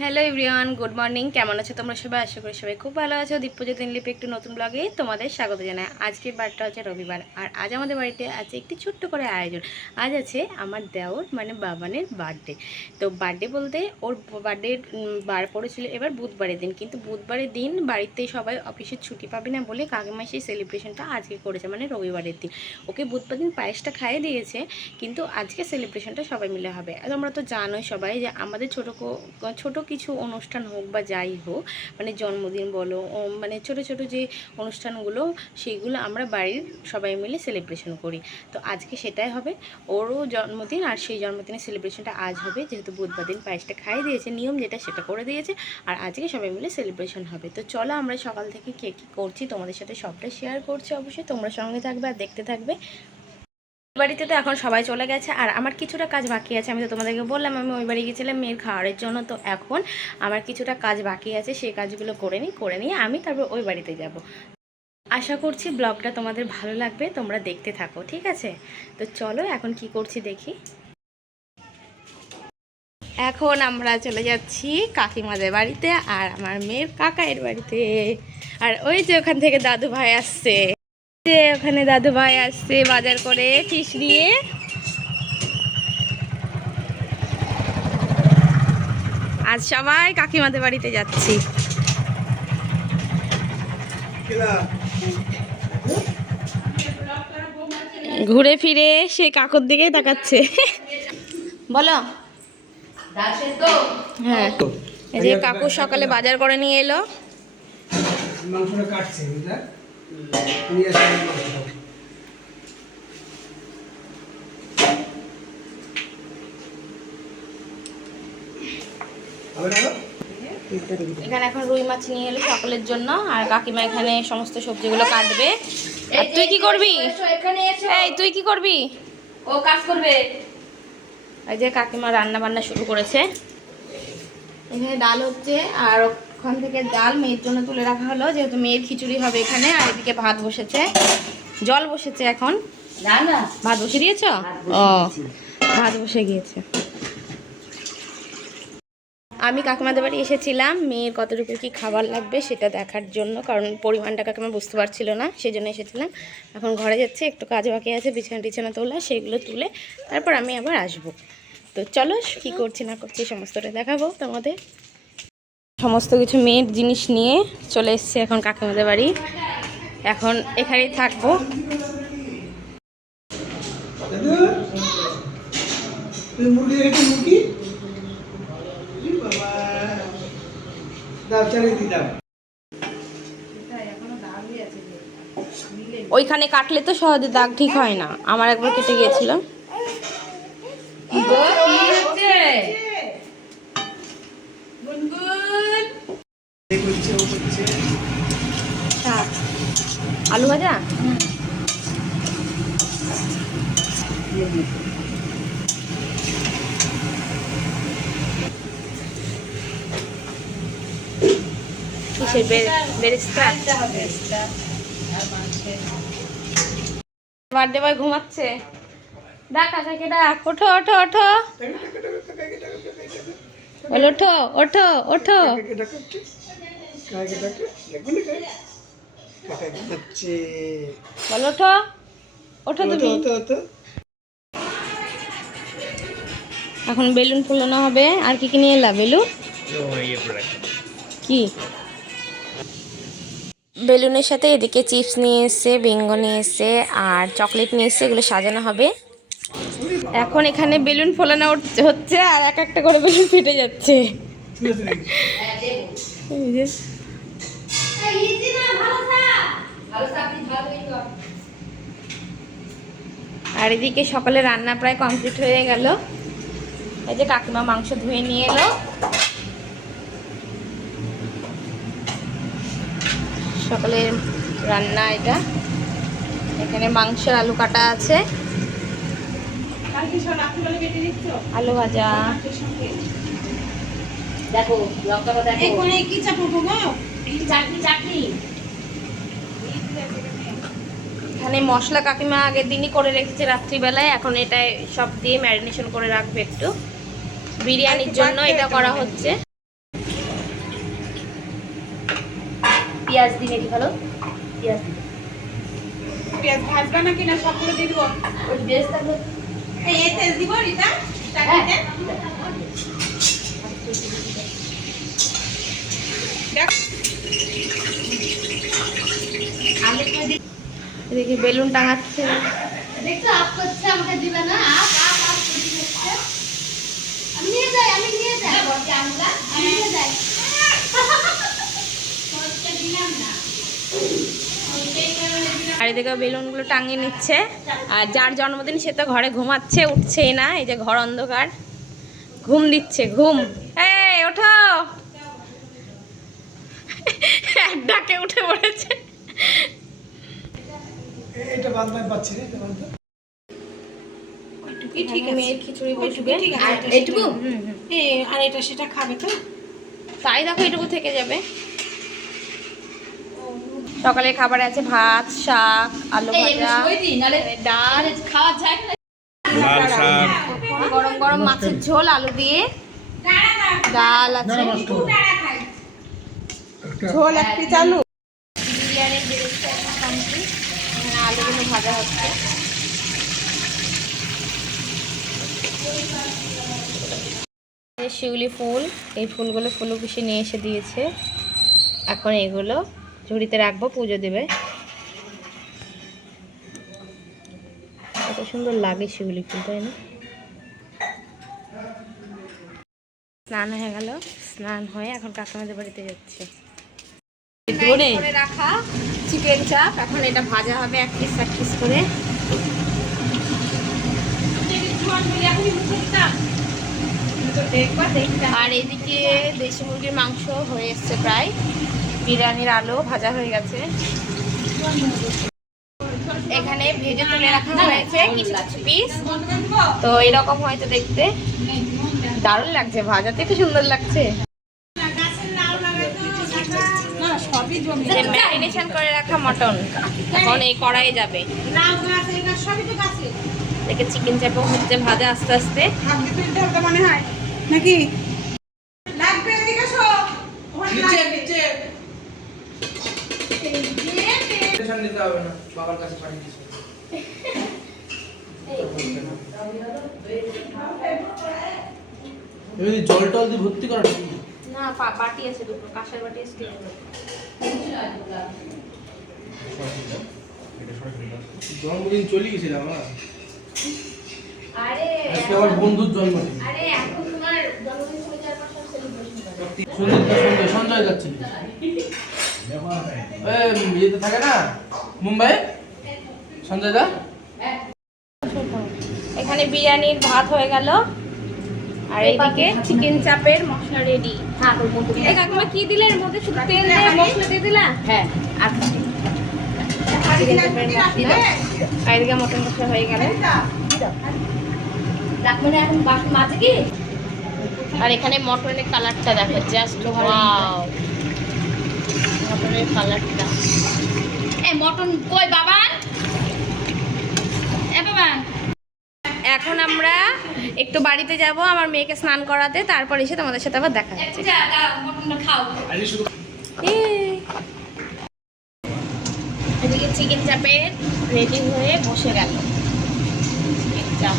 Hello everyone, good morning. কেমন আছো তোমরা সবাই? আশা করি সবাই খুব ভালো আছো। দীপ্যজ্যোতি লিপি একটু নতুন ব্লগে তোমাদের স্বাগত জানাই। আজকের বারটা হচ্ছে রবিবার, আর আজ আমাদের বাড়িতে আছে একটি ছোট্ট করে আয়োজন। আজ আছে আমার দেওর মানে বাবানের বার্থডে। তো বার্থডে বলতে ওর বার্থডের বার পড়েছিল এবার বুধবারের দিন, কিন্তু বুধবারের দিন বাড়িতে সবাই অফিসের ছুটি পাবে না বলে কাকিমা সেই সেলিব্রেশনটা আজকে করেছে, মানে রবিবারের দিন। ওকে বুধবার দিন পায়েসটা খাইয়ে দিয়েছে, কিন্তু আজকে সেলিব্রেশনটা সবাই মিলে হবে। তোমরা তো জানোই সবাই যে আমাদের ছোট কিছু অনুষ্ঠান হোক বা যাই হোক, মানে জন্মদিন বলো, মানে ছোট ছোট যে অনুষ্ঠানগুলো সেইগুলো আমরা বাড়ির সবাই মিলে সেলিব্রেশন করি। তো আজকে সেটাই হবে, ওরও জন্মদিন, আর সেই জন্মদিনের সেলিব্রেশনটা আজ হবে। যেহেতু বুধবার দিন পায়েসটা খাইয়ে দিয়েছে, নিয়ম যেটা সেটা করে দিয়েছে, আর আজকে সবাই মিলে সেলিব্রেশন হবে। তো চলো আমরা সকাল থেকে কে কী করছি তোমাদের সাথে সবটা শেয়ার করছি। অবশ্যই তোমরা সঙ্গে থাকবে আর দেখতে থাকবে। বাড়িতে তো এখন সবাই চলে গেছে, আর আমার কিছুটা কাজ বাকি আছে। আমি তো তোমাদেরকে বললাম আমি ওই বাড়ি গেছিলাম মেয়ের খাওয়ারের জন্য। তো এখন আমার কিছুটা কাজ বাকি আছে, সেই কাজগুলো করে নিয়ে আমি তারপর ওই বাড়িতে যাব। আশা করছি ব্লগটা তোমাদের ভালো লাগবে, তোমরা দেখতে থাকো, ঠিক আছে? তো চলো এখন কি করছি দেখি। এখন আমরা চলে যাচ্ছি কাকিমাদের বাড়িতে আর আমার মেয়ের কাকায়ের বাড়িতে। আর ওই যে ওখান থেকে দাদু ভাই আসছে, যে ওখানে দাদু ভাই আসছে বাজার করে ফিশ নিয়ে। আজ সবাই কাকিমাদের বাড়িতে যাচ্ছি। ঘুরে ফিরে সে কাকুর দিকেই তাকাচ্ছে। বলো। হ্যাঁ, এই যে কাকু সকালে বাজার করে নিয়ে এলো। মাংসটা কাটছে বুঝলা? এখানে এখন রুই মাছ নিয়ে এলো সকালের জন্য, আর কাকিমা এখানে সমস্ত সবজিগুলো কাটবে। আর তুই কি করবি? এই তুই কি করবি? ও কাজ করবে। এই যে কাকিমা রান্না বান্না শুরু করেছে। এখানে ডাল হচ্ছে, আর ওখান থেকে ডাল মেয়ের জন্য তুলে রাখা হলো, যেহেতু মেয়ের খিচুড়ি হবে এখানে। আর এদিকে ভাত বসেছে, জল বসেছে এখন। না না, ভাত বসে দিয়েছ? ও, ভাত বসে গিয়েছে। আমি কাকিমাদের বাড়ি এসেছিলাম মেয়ের কতটুকু কি খাবার লাগবে সেটা দেখার জন্য, কারণ পরিমাণটা কাকিমা বুঝতে পারছিল না, সেই জন্য এসেছিলাম। এখন ঘরে যাচ্ছে, একটু কাজ বাকি আছে, বিছানা টিছানা তোলা, সেগুলো তুলে তারপর আমি আবার আসবো। তো চলো কি করছি না করছি সমস্তটা দেখাবো তোমাদের। সমস্ত কিছু মেয়ের জিনিস নিয়ে চলে এসছে এখন কাকিমাদের বাড়ি, এখন এখানেই থাকবো। ওইখানে কাটলে তো সহজে দাগ ঠিক হয় না, আমার একবার কেটে গিয়েছিল। আলু ভাজা কিসের বেরেস্তা? বার্থডে বয় ঘুমাচ্ছে, ডাক কাকাকে ডাক, ওঠো ওঠো ওঠো, বলো ওঠো ওঠো ওঠো। বলো ওঠো ওঠো তুমি। এখন বেলুন ফুলানো হবে। আর কি কি নিয়ে এলা? বেলুন কি? বেলুনের সাথে এদিকে চিপস নিয়ে এসছে, বিঙ্গো নিয়ে এসছে, আর চকলেট নিয়ে এসছে, এগুলো সাজানো হবে। এখন এখানে বেলুন ফোলানো হচ্ছে, আর এক একটা করে বেলুন ফেটে যাচ্ছে। আর এদিকে সকালে রান্না প্রায় কমপ্লিট হয়ে গেল। এই যে কাকিমা মাংস ধুয়ে নিয়ে এলো। সকালের রান্না এটা। এখানে মাংসের আলু কাটা আছে, আলু ভাজা। দেখো লঙ্কাটা দেখো। কি চাটনি। এখানে মশলা কাকিমা আগের দিনই করে রেখেছে রাত্রিবেলায়, এখন এটাই সব দিয়ে ম্যারিনেশন করে রাখবে একটু। বিরিয়ানির জন্য এটা করা হচ্ছে। পেঁয়াজ দিন এটি ভালো পেঁয়াজ দিন পেঁয়াজ ভাজবা নাকি না সবগুলো দিয়ে দিব? ওই পেঁয়াজ থাকলে এই তেল দিব রিতা হ্যাঁ চাটনিতে দেখ আমি তো দিই এদিকে বেলুন টাঙাচ্ছে। দেখছো আপ করছে আমাকে দিবে না আপ করতে হচ্ছে আমি নিয়ে যাই বলছি আমরা আমি নিয়ে যাই করতে দিলাম না আর এদিকে বেলুনগুলো টাঙিয়ে নিচ্ছে। আর যার জন্মদিন সে তো ঘরে ঘুমাচ্ছে, উঠছেই না। এই যে ঘর অন্ধকার, ঘুম দিচ্ছে, ঘুম। এই ওঠো, এক ডাকে উঠে পড়েছে। এটা বাঁধতে পারছি না, এটা বাঁধতে। কি ঠিক আছে মেয়ের খিচুড়ি বসবে। ঠিক আছে আর এটা এইটুকু আর এটা সেটা খাবে তো তাই দেখো এটুকু থেকে যাবে। সকালের খাবারে আছে ভাত, শাক, আলু এই ভাজা, ওই দিন নালে ডাল, খাওয়া যায় না লাল শাক, গরম গরম মাছের ঝোল আলু দিয়ে, ডাল আছে, ঝোল এক পিস আলু বিরিয়ানির বেরেস্তা কমপ্লিট। এখানে আলুগুলো ভাজা হচ্ছে। এই শিউলি ফুল, এই ফুলগুলো ফুলকুশি নিয়ে এসে দিয়েছে। এখন এগুলো ঝুড়িতে রাখবো, পুজো দেবে। কত সুন্দর লাগে শিউলি ফুল, তাই না? স্নান হয়ে গেল, স্নান হয়ে এখন কাকিমাদের বাড়িতে যাচ্ছে। করে রাখা চিকেন চাপ, এখন এটা ভাজা হবে এক পিস করে। আর এদিকে দেশি মুরগির মাংস হয়ে এসছে প্রায়, বিরিয়ানির আলু ভাজা হয়ে গেছে। এখানে ভেজে তুলে রাখা হয়েছে কিছু কিছু পিস। তো এরকম হয়তো দেখতে দারুণ লাগছে, ভাজাতে কি সুন্দর লাগছে। ম্যারিনেশন করে রাখা মটন এখন এই কড়াইয়ে যাবে। দেখে চিকেন চাপও হচ্ছে ভাজা আস্তে আস্তে। মনে হয় নাকি লাগবে এদিকে আসো নিচে নিচে টেনশন নিতে হবে না, বাবার কাছে পাঠিয়ে দিয়েছি। এমনি জল টল দিয়ে ভর্তি করা ঠিক না, বাটি আছে দুটো, কাঁসার বাটি স্টিল। জন্মদিন চলে গেছিলাম আমার, আরে আজকে আমার বন্ধুর জন্মদিন। আরে এখন তোমার জন্মদিন হয়ে যাওয়ার পর সব সেলিব্রেশন করে। সঞ্জয় সঞ্জয় যাচ্ছিল ইয়েতে থাকে না মুম্বাই, সঞ্জয় দা। এখানে বিরিয়ানির ভাত হয়ে গেল, আর এইদিকে চিকেন চাপের মশলা রেডি। হ্যাঁ তোর মতো এই কাকিমা কি দিলে এর মধ্যে? শুধু তেল দিয়ে মশলা দিয়ে দিলা? হ্যাঁ আর চিকেন চাপের মশলা, আর এদিকে মটন মশলা হয়ে গেল। রাখলে এখন বাসন মাঝে কি আর এখানে মটনের কালারটা দেখো, জাস্ট ওয়াও, মটনের কালারটা। এই মটন কই বাবান এ বাবান এখন আমরা একটু বাড়িতে যাব আমার মেয়েকে স্নান করাতে, তারপর এসে তোমাদের সাথে আবার দেখা হচ্ছে। যা দাও মটনটা খাও এদিকে চিকেন চাপের রেডি হয়ে বসে গেল। চিকেন চাপ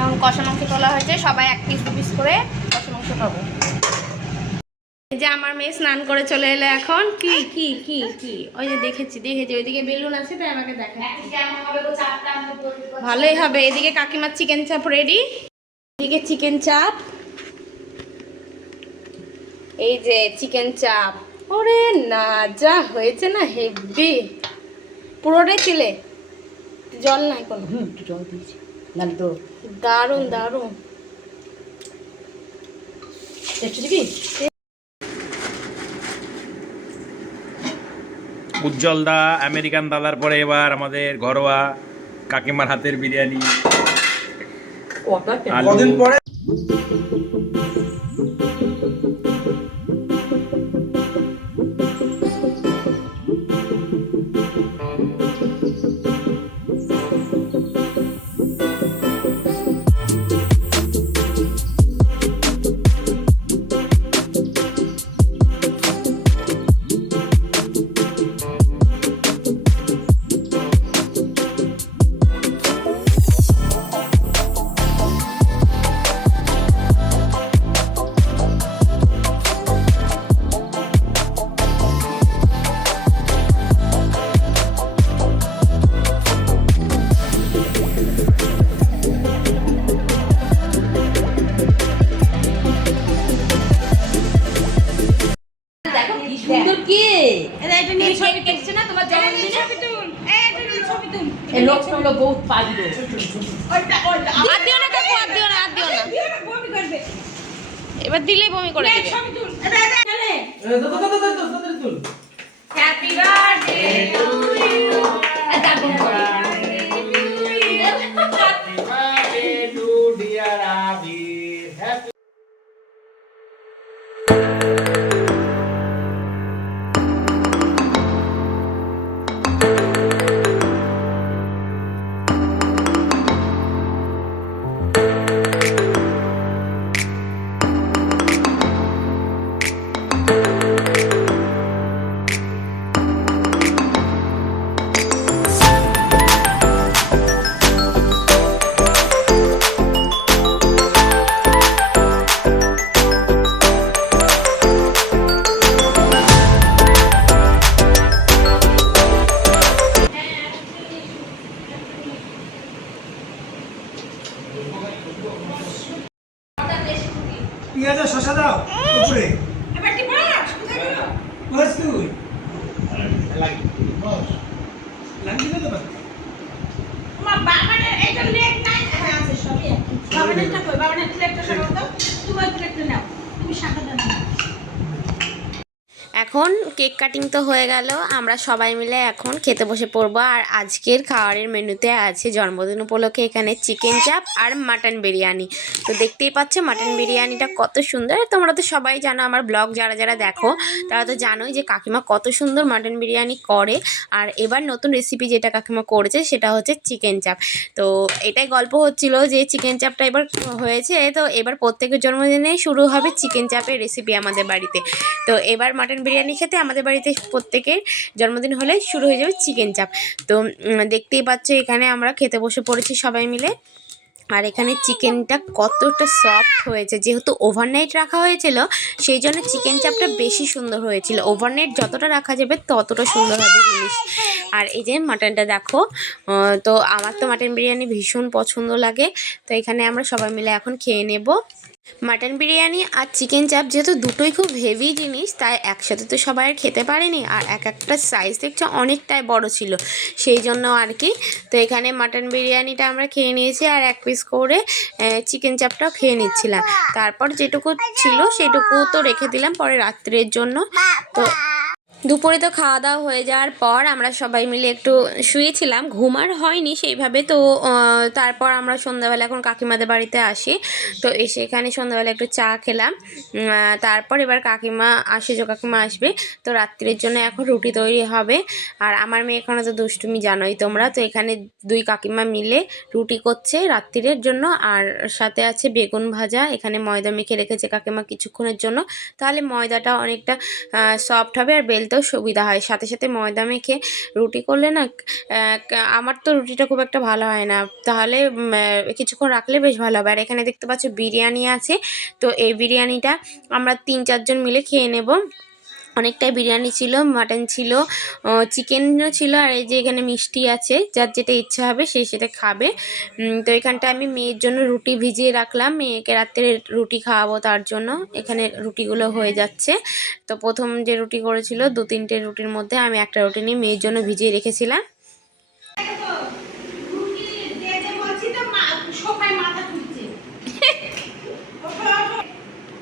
এখন কষা মাংস তোলা হয়েছে, সবাই এক পিস দু পিস করে কষা মাংস খাবো। এই যে আমার মেয়ে স্নান করে চলে এলো এখন। কি কি কি কি ওই যে দেখেছি ওইদিকে বেলুন আছে, তাই আমাকে দেখা। কেমন হবে তো চাপটা আমি বলতে পারছি ভালোই হবে। এদিকে কাকিমার চিকেন চাপ রেডি, এদিকে চিকেন চাপ, এই যে চিকেন চাপ। ওরে না, যা হয়েছে না হেভি, পুরোটাই তেলে, জল নাই কোনো। একটু জল দিয়েছি না তো দারুণ দারুণ। একটু দিবি উজ্জ্বল দা আমেরিকান দাদার পরে এবার আমাদের ঘরোয়া কাকিমার হাতের বিরিয়ানি, আলু। কদিন পরে সুন্দর কি এটা নিয়ে ছবি কেটেছে না তোমার জন্মদিনে ছবি তুল এটা নিয়ে ছবি তুল এই লোকগুলো বহুত পাগল ওইটা আর দিও না কাকু আর দিও না বমি করবে এবার দিলেই বমি করে দিবে ছবি তুল তুল হ্যাপি বার্থডে টু ইউ পেঁয়াজ আর শসা দাও উপরে এবার কি বস কোথায় গেল বস তুই লাগি না তো বাবা তোমার বাবানের এইটা লেগ নাই হ্যাঁ আছে সবই বাবানেরটা কই বাবানের প্লেটটা সরাও তো তোমার প্লেটটা নাও তুমি শাখা দাও এখন কেক কাটিং তো হয়ে গেল আমরা সবাই মিলে এখন খেতে বসে পড়বো আর আজকের খাবারের মেনুতে আছে জন্মদিন উপলক্ষে এখানে চিকেন চাপ আর মাটন বিরিয়ানি তো দেখতেই পাচ্ছ মাটন বিরিয়ানিটা কত সুন্দর তোমরা তো সবাই জানো আমার ব্লগ যারা যারা দেখো তারা তো জানোই যে কাকিমা কত সুন্দর মাটন বিরিয়ানি করে আর এবার নতুন রেসিপি যেটা কাকিমা করেছে সেটা হচ্ছে চিকেন চাপ তো এটাই গল্প হচ্ছিল যে চিকেন চাপটা এবার হয়েছে তো এবার প্রত্যেকের জন্মদিনে শুরু হবে চিকেন চাপের রেসিপি আমাদের বাড়িতে তো এবার মাটন বিরিয়ানি খেতে আমাদের বাড়িতে প্রত্যেকের জন্মদিন হলে শুরু হয়ে যাবে চিকেন চাপ তো দেখতেই পাচ্ছ এখানে আমরা খেতে বসে পড়েছি সবাই মিলে আর এখানে চিকেনটা কতটা সফট হয়েছে যেহেতু ওভারনাইট রাখা হয়েছিল সেই জন্য চিকেন চাপটা বেশি সুন্দর হয়েছিল ওভারনাইট যতটা রাখা যাবে ততটা সুন্দর হবে জিনিস আর এই যে মাটনটা দেখো তো আমার তো মাটন বিরিয়ানি ভীষণ পছন্দ লাগে তো এখানে আমরা সবাই মিলে এখন খেয়ে নেব মাটন বিরিয়ানি আর চিকেন চাপ যেহেতু দুটোই খুব হেভি জিনিস তাই একসাথে তো সবাই আর খেতে পারেনি আর একটা সাইজ দেখছো অনেকটাই বড় ছিল সেই জন্য আর কি তো এখানে মাটন বিরিয়ানিটা আমরা খেয়ে নিয়েছি আর এক পিস করে চিকেন চাপটাও খেয়ে নিচ্ছিলাম তারপর যেটুকু ছিল সেটুকু তো রেখে দিলাম পরে রাত্রের জন্য তো দুপুরে তো খাওয়া দাওয়া হয়ে যাওয়ার পর আমরা সবাই মিলে একটু শুয়েছিলাম ঘুম আর হয়নি সেইভাবে তো তারপর আমরা সন্ধ্যাবেলা এখন কাকিমাদের বাড়িতে আসি তো এসে এখানে সন্ধ্যাবেলা একটু চা খেলাম তারপর এবার কাকিমা কাকিমা আসবে তো রাত্রির জন্য এখন রুটি তৈরি হবে আর আমার মেয়ে এখানে তো দুষ্টুমি জানোই তোমরা তো এখানে দুই কাকিমা মিলে রুটি করছে রাত্রির জন্য আর সাথে আছে বেগুন ভাজা এখানে ময়দা মেখে রেখেছে কাকিমা কিছুক্ষণের জন্য তাহলে ময়দাটা অনেকটা সফট হবে আর বেলতে সুবিধা হয় সাথে সাথে ময়দা মেখে রুটি করলে না আমার তো রুটিটা খুব একটা ভালো হয় না তাহলে কিছুক্ষণ রাখলে বেশ ভালো হবে আর এখানে দেখতে পাচ্ছ বিরিয়ানি আছে তো এই বিরিয়ানিটা আমরা 3-4 জন মিলে খেয়ে নেব অনেকটাই বিরিয়ানি ছিল মাটন ছিল চিকেনও ছিল আর এই যে এখানে মিষ্টি আছে যার যেটা ইচ্ছা হবে সে সেটা খাবে তো এখানটা আমি মেয়ের জন্য রুটি ভিজিয়ে রাখলাম মেয়েকে রাত্রে রুটি খাওয়াবো তার জন্য এখানে রুটিগুলো হয়ে যাচ্ছে তো প্রথম যে রুটি করেছিল 2-3টে রুটির মধ্যে আমি একটা রুটি নিয়ে মেয়ের জন্য ভিজিয়ে রেখেছিলাম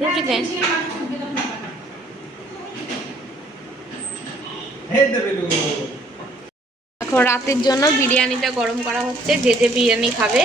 রুটিতে এখন রাতের জন্য বিরিয়ানিটা গরম করা হচ্ছে যে যে বিরিয়ানি খাবে